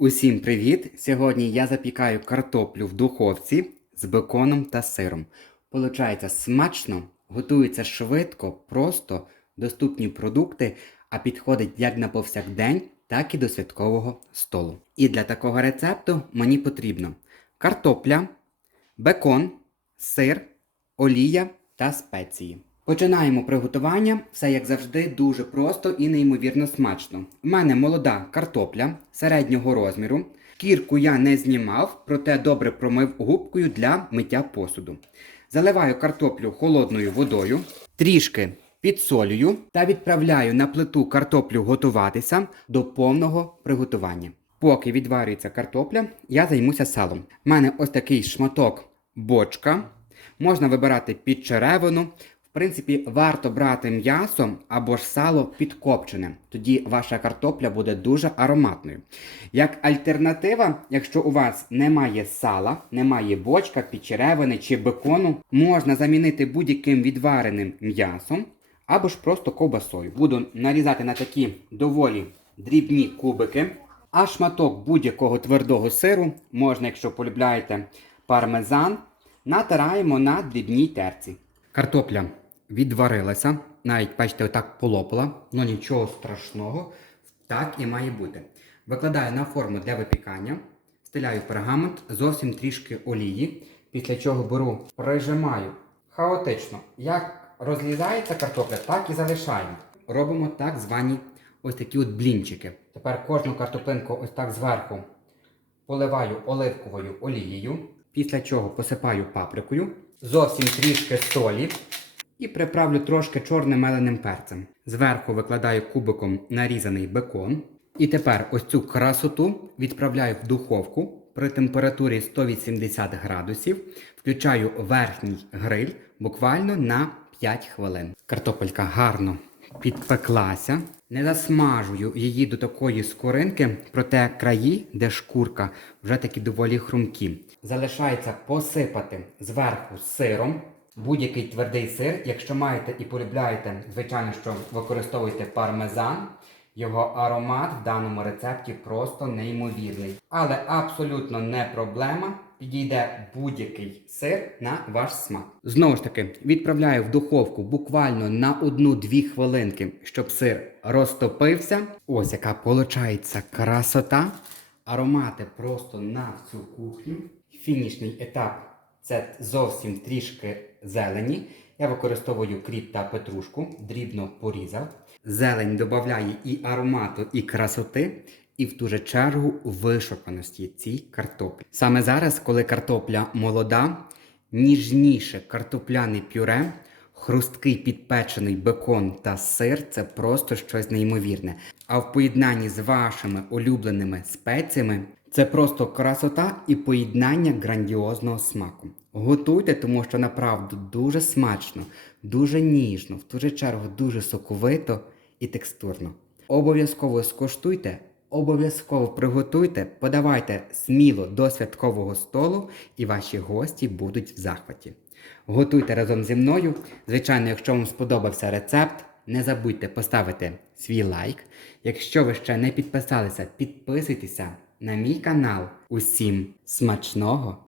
Усім привіт! Сьогодні я запікаю картоплю в духовці з беконом та сиром. Получається смачно, готується швидко, просто, доступні продукти, а підходить як на повсякдень, так і до святкового столу. І для такого рецепту мені потрібно картопля, бекон, сир, олія та спеції. Починаємо приготування. Все як завжди дуже просто і неймовірно смачно. У мене молода картопля середнього розміру. Кірку я не знімав, проте добре промив губкою для миття посуду. Заливаю картоплю холодною водою, трішки підсолюю та відправляю на плиту картоплю готуватися до повного приготування. Поки відварюється картопля, я займуся салом. У мене ось такий шматок бочка. Можна вибирати під черевину. В принципі, варто брати м'ясо або ж сало підкопчене. Тоді ваша картопля буде дуже ароматною. Як альтернатива, якщо у вас немає сала, немає бочка, підчеревини чи бекону, можна замінити будь-яким відвареним м'ясом або ж просто ковбасою. Буду нарізати на такі доволі дрібні кубики, а шматок будь-якого твердого сиру, можна, якщо полюбляєте, пармезан, натираємо на дрібній терці. Картопля відварилася, навіть бачите, отак полопала, ну нічого страшного, так і має бути. Викладаю на форму для випікання, стиляю пергамент, зовсім трішки олії, після чого беру, прижимаю хаотично. Як розлізається картопля, так і залишаємо. Робимо так звані ось такі от блінчики. Тепер кожну картоплинку ось так зверху поливаю оливковою олією, після чого посипаю паприкою, зовсім трішки солі і приправлю трошки чорним меленим перцем. Зверху викладаю кубиком нарізаний бекон. І тепер ось цю красоту відправляю в духовку при температурі 180 градусів. Включаю верхній гриль буквально на 5 хвилин. Картопелька гарно підпеклася. Не засмажую її до такої скоринки, проте краї, де шкурка, вже такі доволі хрумкі. Залишається посипати зверху сиром. Будь-який твердий сир, якщо маєте і полюбляєте, звичайно, що використовуйте пармезан. Його аромат в даному рецепті просто неймовірний. Але абсолютно не проблема. Підійде будь-який сир на ваш смак. Знову ж таки, відправляю в духовку буквально на 1-2 хвилинки, щоб сир розтопився. Ось яка виходить красота. Аромати просто на всю кухню. Фінішний етап це зовсім трішки зелені. Я використовую кріп та петрушку, дрібно порізав. Зелень додає і аромату, і красоти, і в ту же чергу вишуканості цій картоплі. Саме зараз, коли картопля молода, ніжніше картопляне пюре, хрусткий підпечений бекон та сир це просто щось неймовірне. А в поєднанні з вашими улюбленими спеціями це просто красота і поєднання грандіозного смаку. Готуйте, тому що направду дуже смачно, дуже ніжно, в ту же чергу дуже соковито і текстурно. Обов'язково скуштуйте, обов'язково приготуйте, подавайте сміло до святкового столу, і ваші гості будуть в захваті. Готуйте разом зі мною. Звичайно, якщо вам сподобався рецепт, не забудьте поставити свій лайк. Якщо ви ще не підписалися, підписуйтеся на мій канал. Усім смачного!